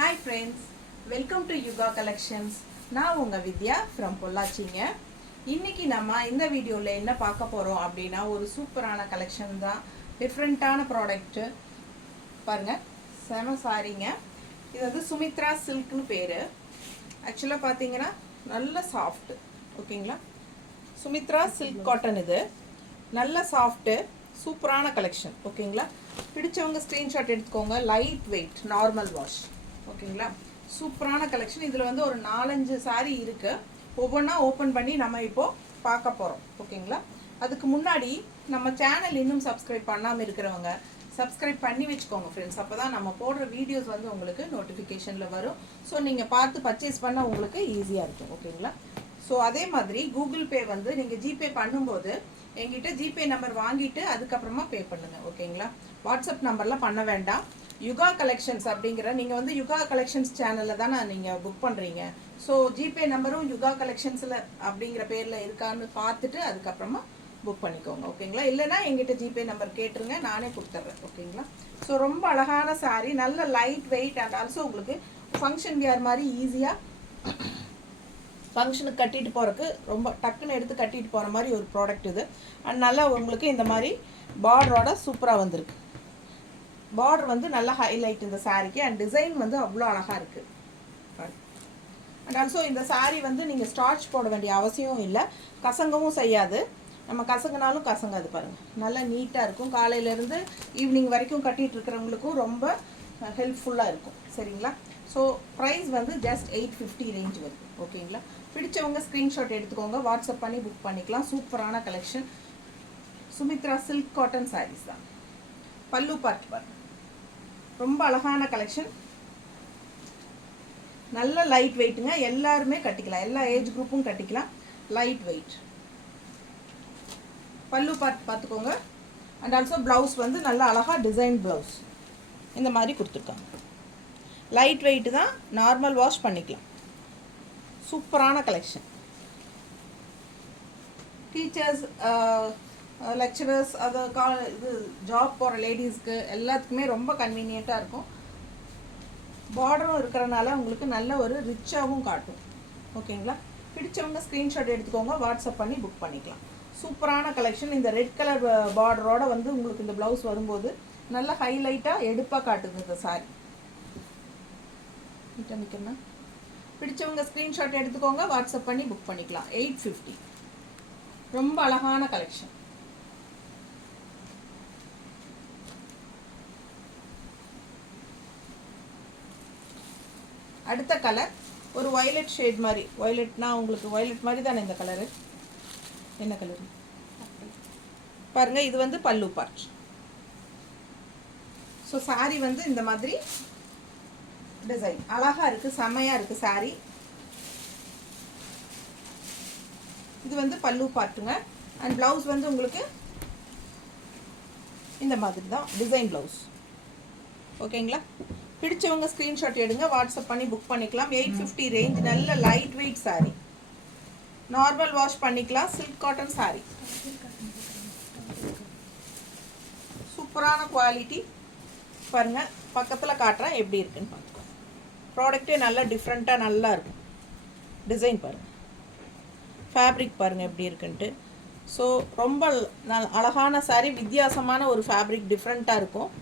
Hi friends, welcome to Yuga Collections. நான் உங்க வித்யா from பொள்ளாச்சிங்க. இன்னைக்கு நம்ம இந்த வீடியோல என்ன பார்க்க போறோம் அப்படினா ஒரு சூப்பரான கலெக்ஷன் தான். டிஃபரண்டான ப்ராடக்ட் பாருங்க. செம சாரிங்க. இது வந்து சுமித்ரா சில்க்னு பேரு. ஆக்சுவலா பாத்தீங்கன்னா நல்ல சாஃப்ட். ஓகேங்களா? சுமித்ரா சில்க் காட்டன் இது. நல்ல சாஃப்ட், சூப்பரான கலெக்ஷன். ஓகேங்களா? பிடிச்சவங்க ஸ்கிரீன்ஷாட் எடுத்துக்கோங்க. Light weight, normal wash. ஓகேங்களா? சூப்பரான கலெக்ஷன். இதில் வந்து ஒரு 4-5 சாரீ இருக்குது. ஒவ்வொன்றா ஓப்பன் பண்ணி நம்ம இப்போது பார்க்க போகிறோம். ஓகேங்களா? அதுக்கு முன்னாடி நம்ம சேனல் இன்னும் சப்ஸ்கிரைப் பண்ணாமல் இருக்கிறவங்க சப்ஸ்கிரைப் பண்ணி வச்சுக்கோங்க ஃப்ரெண்ட்ஸ். அப்போ தான் நம்ம போடுற வீடியோஸ் வந்து உங்களுக்கு நோட்டிஃபிகேஷனில் வரும். ஸோ நீங்கள் பார்த்து பர்ச்சேஸ் பண்ண உங்களுக்கு ஈஸியாக இருக்கும். ஓகேங்களா? ஸோ அதே மாதிரி கூகுள் பே வந்து நீங்கள் ஜிபே பண்ணும்போது எங்கிட்ட ஜிபே நம்பர் வாங்கிட்டு அதுக்கப்புறமா பே பண்ணுங்கள். ஓகேங்களா? வாட்ஸ்அப் நம்பர்லாம் பண்ண வேண்டாம். யுகா கலெக்ஷன்ஸ் அப்படிங்கிற நீங்கள் வந்து யுகா கலெக்ஷன்ஸ் சேனலில் தானே நீங்கள் புக் பண்ணுறீங்க. ஸோ ஜிபே நம்பரும் யுகா கலெக்ஷன்ஸில் அப்படிங்கிற பேரில் இருக்கான்னு பார்த்துட்டு அதுக்கப்புறமா புக் பண்ணிக்கோங்க. ஓகேங்களா? இல்லைனா எங்கிட்ட ஜிபே நம்பர் கேட்டுருங்க, நானே கொடுத்துட்றேன். ஓகேங்களா? ஸோ ரொம்ப அழகான சாரீ, நல்ல லைட் வெயிட் அண்ட் ஆல்சோ உங்களுக்கு ஃபங்க்ஷன் வியர் மாதிரி ஈஸியாக ஃபங்க்ஷனுக்கு கட்டிட்டு போகிறதுக்கு ரொம்ப டக்குன்னு எடுத்து கட்டிட்டு போகிற மாதிரி ஒரு ப்ராடக்ட் இது. அண்ட் நல்லா உங்களுக்கு இந்த மாதிரி பார்டரோட சூப்பராக வந்திருக்கு. பார்டர் வந்து நல்லா ஹைலைட் இந்த சாரீக்கு. அண்ட் டிசைன் வந்து அவ்வளோ அழகாக இருக்குது. அண்ட் ஆல்சோ இந்த சாரீ வந்து நீங்கள் ஸ்டார்ச் போட வேண்டிய அவசியம் இல்லை, கசங்கவும் செய்யாது. நம்ம கசங்கினாலும் கசங்காது. பாருங்கள், நல்லா நீட்டாக இருக்கும். காலையிலேருந்து ஈவினிங் வரைக்கும் கட்டிகிட்டு இருக்கிறவங்களுக்கும் ரொம்ப ஹெல்ப்ஃபுல்லாக இருக்கும். சரிங்களா? ஸோ ப்ரைஸ் வந்து ஜஸ்ட் 850 ரேஞ்ச் வருது. ஓகேங்களா? பிடிச்சவங்க ஸ்க்ரீன்ஷாட் எடுத்துக்கோங்க, வாட்ஸ்அப் பண்ணி புக் பண்ணிக்கலாம். சூப்பரான collection. Sumithra silk cotton saris தான். பல்லு பார்ட் ரொம்ப அழகான கலெக்ஷன். நல்ல லைட் வெயிட்டுங்க. எல்லாருமே கட்டிக்கலாம், எல்லா ஏஜ் குரூப்பும் கட்டிக்கலாம். Light weight. பல்லு பார்ட் பார்த்துக்கோங்க. அண்ட் ஆல்சோ ப்ளவுஸ் வந்து நல்ல அழகாக டிசைன் ப்ளவுஸ் இந்த மாதிரி கொடுத்துருக்காங்க. லைட் வெயிட்டு தான், நார்மல் வாஷ் பண்ணிக்கலாம். சூப்பரான கலெக்ஷன். டீச்சர்ஸ், லெக்சரர்ஸ், அது இது ஜாப் போகிற லேடிஸ்க்கு எல்லாத்துக்குமே ரொம்ப கன்வீனியண்ட்டாக இருக்கும். பார்டரும் இருக்கிறனால உங்களுக்கு நல்ல ஒரு ரிச்சாகவும் காட்டும். ஓகேங்களா? பிடிச்சவங்க ஸ்க்ரீன்ஷாட் எடுத்துக்கோங்க, வாட்ஸ்அப் பண்ணி புக் பண்ணிக்கலாம். சூப்பரான கலெக்ஷன். இந்த ரெட் கலர் பார்டரோட வந்து உங்களுக்கு இந்த ப்ளவுஸ் வரும்போது நல்ல ஹைலைட்டாக எடுப்பாக காட்டுது இந்த சாரி. நிற்கணும். பிடிச்சவங்க ஸ்க்ரீன்ஷாட் எடுத்துக்கோங்க, வாட்ஸ்அப் பண்ணி புக் பண்ணிக்கலாம். 850. ரொம்ப அழகான கலெக்ஷன். அடுத்த கலர் ஒரு வயலட் ஷேட் மாதிரி. வயலட்னா உங்களுக்கு வயலட் மாதிரி தானே இந்த கலரு. என்ன கலரு பாருங்க. இது வந்து பல்லு பார்ட். ஸோ சாரி வந்து இந்த மாதிரி டிசைன் அழகாக இருக்குது, செமையாக இருக்குது சாரி. இது வந்து பல்லு பார்ட்டுங்க. அண்ட் ப்ளவுஸ் வந்து உங்களுக்கு இந்த மாதிரி தான் டிசைன் ப்ளவுஸ். ஓகேங்களா? பிடிச்சவங்க ஸ்க்ரீன்ஷாட் எடுங்க, வாட்ஸ்அப் பண்ணி புக் பண்ணிக்கலாம். 850 ரேஞ்ச். நல்ல light weight sorry, normal wash பண்ணிக்கலாம். சில்க் காட்டன் சாரி, சூப்பரான குவாலிட்டி. பாருங்கள், பக்கத்தில் காட்டுறேன் எப்படி இருக்குன்னு பார்த்துக்கோங்க. ப்ராடக்டே நல்லா டிஃப்ரெண்ட்டாக நல்லா இருக்கும். டிசைன் பாருங்கள், ஃபேப்ரிக் பாருங்கள் எப்படி இருக்குன்ட்டு. ஸோ ரொம்ப அழகான சாரீ, வித்தியாசமான ஒரு ஃபேப்ரிக், டிஃப்ரெண்ட்டாக இருக்கும்.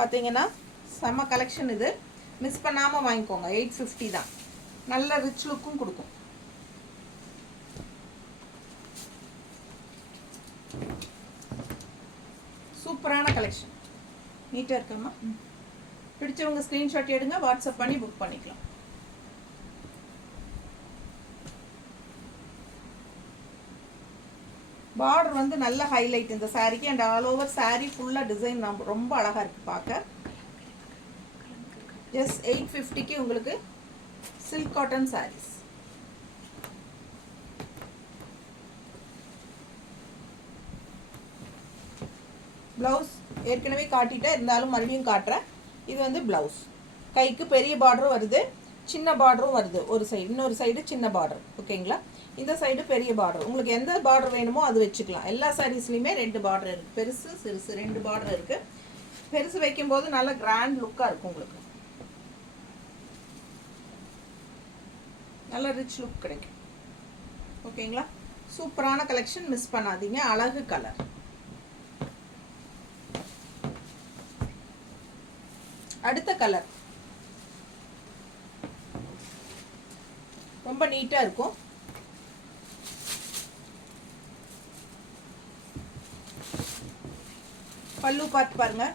பார்த்தீங்கன்னா செம்ம கலெக்ஷன் இது. மிஸ் பண்ணாமல் வாங்கிக்கோங்க. 850 தான். நல்ல ரிச் லுக்கும் கொடுக்கும். சூப்பரான கலெக்ஷன். நீட்டாக இருக்கம்மா. பிடிச்சவங்க ஸ்க்ரீன்ஷாட் எடுங்க, வாட்ஸ்அப் பண்ணி புக் பண்ணிக்கலாம். பார்டர் வந்து நல்ல ஹைலைட் இந்த சாரிக்கு. அண்ட் ஆல் ஓவர் சாரி ஃபுல்லாக டிசைன் ரொம்ப அழகாக இருக்குது பார்க்க. ஜஸ்ட் 850க்கு உங்களுக்கு சில்க் காட்டன் சாரீஸ். ப்ளவுஸ் ஏற்கனவே காட்டிட்டேன், இருந்தாலும் மறுபடியும் காட்டுறேன். இது வந்து ப்ளவுஸ். கைக்கு பெரிய பார்டரும் வருது, சின்ன பார்டரும் வருது. ஒரு சைடு, இன்னொரு சைடு சின்ன பார்டர். ஓகேங்களா? இந்த சைடு பெரிய பார்டர். உங்களுக்கு எந்த பார்டர் வேணுமோ அது வச்சுக்கலாம். எல்லா சாரீஸ்லையுமே 2 பார்டர் இருக்குது. பெருசு சிறுசு 2 பார்டர் இருக்குது. பெருசு வைக்கும்போது நல்ல கிராண்ட் லுக்காக இருக்கும் உங்களுக்கு. நல்ல ரிச் லுக் கிடைக்கும். ஓகேங்களா? சூப்பரான கலெக்ஷன், மிஸ் பண்ணாதீங்க. அழகு கலர். அடுத்த கலர் ரொம்ப நீட்டா இருக்கும். பல்லு பார்ட் பாருங்க.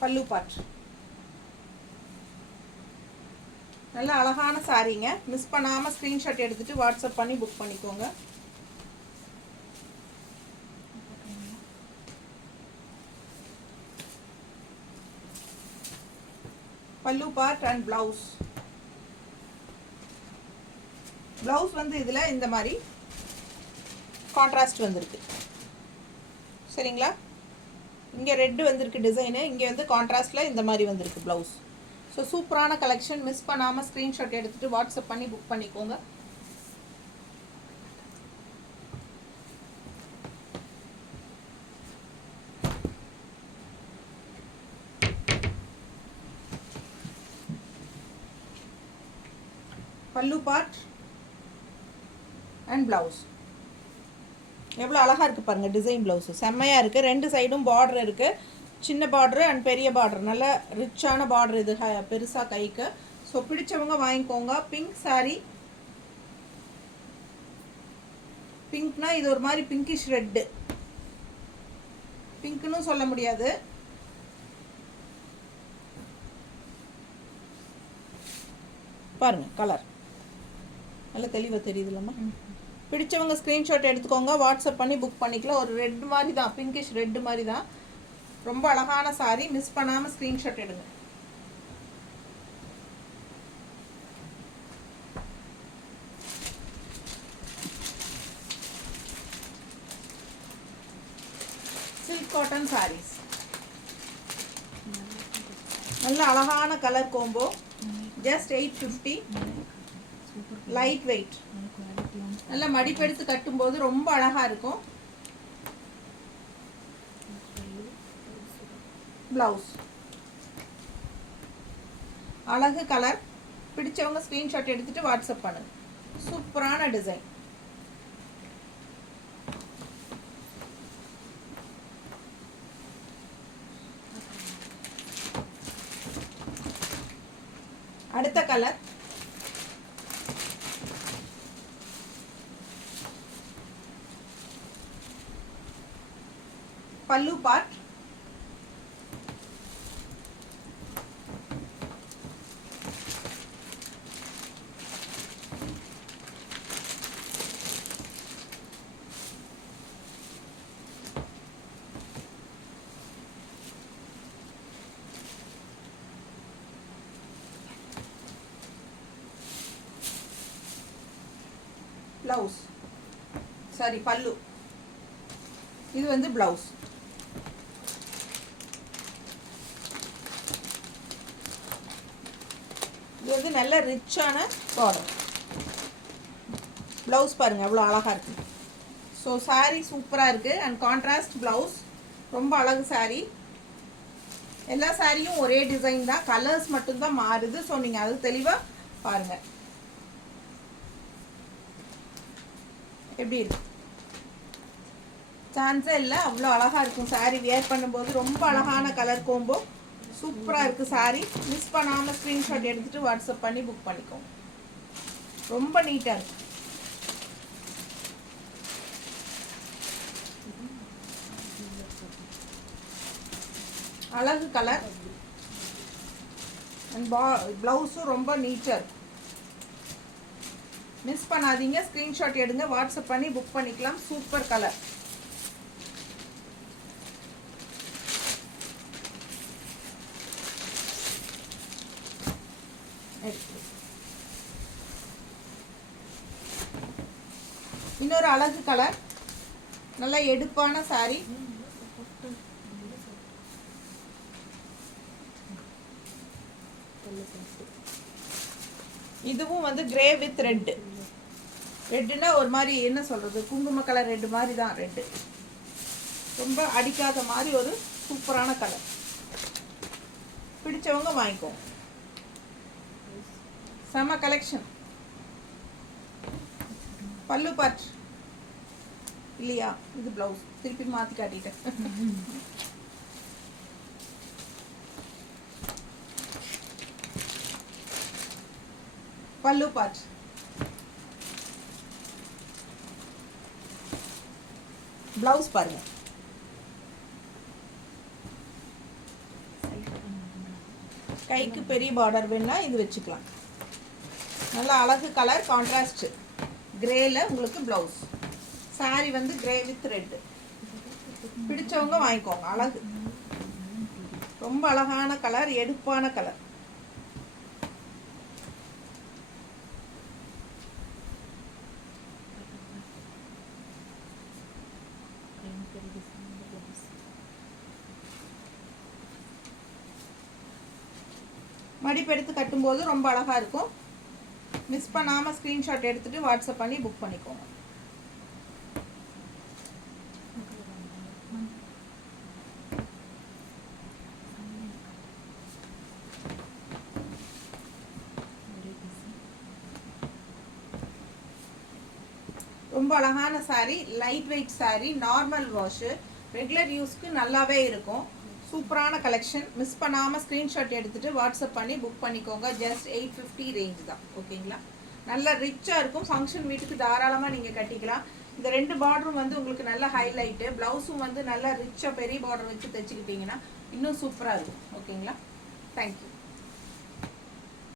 பல்லு பார்ட் நல்ல அழகான சாரீங்க. மிஸ் பண்ணாம ஸ்கிரீன்ஷாட் எடுத்துட்டு வாட்ஸ்அப் பண்ணி புக் பண்ணிக்கோங்க. பல்லு பார்ட் அண்ட் பிளவுஸ். பிளவுஸ் வந்து இதுல இந்த மாதிரி கான்ட்ராஸ்ட் வந்திருக்கு. சரிங்களா? இங்க ரெட் வந்திருக்கு டிசைன், இங்க வந்து கான்ட்ராஸ்ட்ல இந்த மாதிரி வந்திருக்கு பிளவுஸ். ஸோ சூப்பரான கலெக்ஷன். மிஸ் பண்ணாம ஸ்கிரீன்ஷாட் எடுத்துட்டு வாட்ஸ்அப் பண்ணி புக் பண்ணிக்கோங்க. பல்லு பார்ட் அண்ட் பிளவுஸ் எவ்வளோ அழகாக இருக்குது பாருங்கள். டிசைன் ப்ளவுஸு செம்மையாக இருக்குது. ரெண்டு சைடும் பார்டர் இருக்குது. சின்ன பார்டரு அண்ட் பெரிய பார்டர். நல்ல ரிச்சான பார்டர் இது பெருசாக கைக்கு. ஸோ பிடிச்சவங்க வாங்கிக்கோங்க. பிங்க் சாரீ. பிங்க்னா இது ஒரு மாதிரி பிங்கிஷ் ரெட்டு. பிங்க்னு சொல்ல முடியாது. பாருங்க கலர் நல்ல தெளிவாக தெரியுதுல்லம்மா. பிடிச்சவங்க ஸ்க்ரீன்ஷாட் எடுத்துக்கோங்க. வாட்ஸ்அப் பண்ணி புக் பண்ணிக்கலாம். ஒரு ரெட் மாதிரி தான், பிங்கிஷ் ரெட் மாதிரி தான். ரொம்ப அழகான சாரீ. மிஸ் பண்ணாமல் ஸ்க்ரீன்ஷாட் எடுங்க. Silk cotton saris. நல்ல அழகான colour combo. Just 850. Light weight. நல்ல மடிப்பெடுத்து கட்டும்போது ரொம்ப அழகா இருக்கும். பிளவுஸ் அழகு கலர். பிடிச்சவங்க ஸ்கிரீன்ஷாட் எடுத்துட்டு வாட்ஸ்அப் பண்ணுங்க. சூப்பரான டிசைன். அடுத்த கலர் பல்லு பார்ட். பிளவுஸ் சாரி பல்லு. இது வந்து பிளவுஸ். இது வந்து நல்ல ரிச்சான பார்டர். பிளவுஸ் பாருங்க எவ்வளோ அழகா இருக்கு. ஸோ சாரீ சூப்பராக இருக்கு. And contrast blouse. ரொம்ப அழகு சாரீ. எல்லா சாரியும் ஒரே டிசைன் தான், கலர்ஸ் மட்டும்தான் மாறுது. ஸோ நீங்கள் அது தெளிவாக பாருங்க. எப்படி இருக்கு? சான்ஸே இல்லை, அவ்வளோ அழகாக இருக்கும் சாரீ. வியர் பண்ணும்போது ரொம்ப அழகான கலர் கோம்போ. சூப்பராக இருக்குது சாரீ. மிஸ் பண்ணாமல் ஸ்க்ரீன்ஷாட் எடுத்துகிட்டு வாட்ஸ்அப் பண்ணி புக் பண்ணிக்கோங்க. ரொம்ப நீட்டாக இருக்கு. அழகு கலர். அண்ட் ப்ளவுஸும் ரொம்ப நீட்டாக இருக்கும். மிஸ் பண்ணாதீங்க. ஸ்க்ரீன்ஷாட் எடுங்க. வாட்ஸ்அப் பண்ணி புக் பண்ணிக்கலாம். Super colour. இன்னொரு அழகு கலர். நல்ல எடுப்பான சாரி. இதுவும் வந்து கிரே வித் ரெட். ரெட்டுனா ஒரு மாதிரி என்ன சொல்றது, குங்கும கலர் ரெட் மாதிரி தான். ரெட்டு ரொம்ப அடிக்காத மாதிரி ஒரு சூப்பரான கலர். பிடிச்சவங்க வாங்கிக்கோங்க. செம கலெக்ஷன். பல்லு பார்ட் இல்லையா, இது ப்ளவுஸ். திருப்பி மாற்றி காட்டிட்டேன். பல்லு பார்ட். ப்ளவுஸ் பாருங்க. கைக்கு பெரிய பார்டர் வேணா இது வச்சுக்கலாம். நல்லா அழகு கலர் கான்ட்ராஸ்ட் கிரேல உங்களுக்கு ப்ளவுஸ். சாரி வந்து கிரே வித் ரெட். பிடிச்சவங்க வாங்கிக்கோங்க. அழகு, ரொம்ப அழகான கலர், எடுப்பான கலர். மடிப்பு எடுத்து கட்டும்போது ரொம்ப அழகாக இருக்கும். மிஸ் பண்ணாமல் ஸ்க்ரீன்ஷாட் எடுத்துகிட்டு வாட்ஸ்அப் பண்ணி புக் பண்ணிக்கோங்க. ரொம்ப அழகான sari, light weight sari, normal wash, regular யூஸ்க்கு நல்லாவே இருக்கும். சூப்பரான கலெக்ஷன். மிஸ் பண்ணாமல் ஸ்க்ரீன்ஷாட் எடுத்துகிட்டு வாட்ஸ்அப் பண்ணி புக் பண்ணிக்கோங்க. ஜஸ்ட் 850 ரேஞ்ச் தான். ஓகேங்களா? நல்லா ரிச்சாக இருக்கும். ஃபங்க்ஷன் வீட்டுக்கு தாராளமாக நீங்கள் கட்டிக்கலாம். இந்த 2 பார்டரும் வந்து உங்களுக்கு நல்ல ஹைலைட்டு. ப்ளவுஸும் வந்து நல்லா ரிச்சாக பெரிய பார்டர் வச்சு தைச்சிக்கிட்டிங்கன்னா இன்னும் சூப்பராக இருக்கும். ஓகேங்களா? தேங்க்யூ.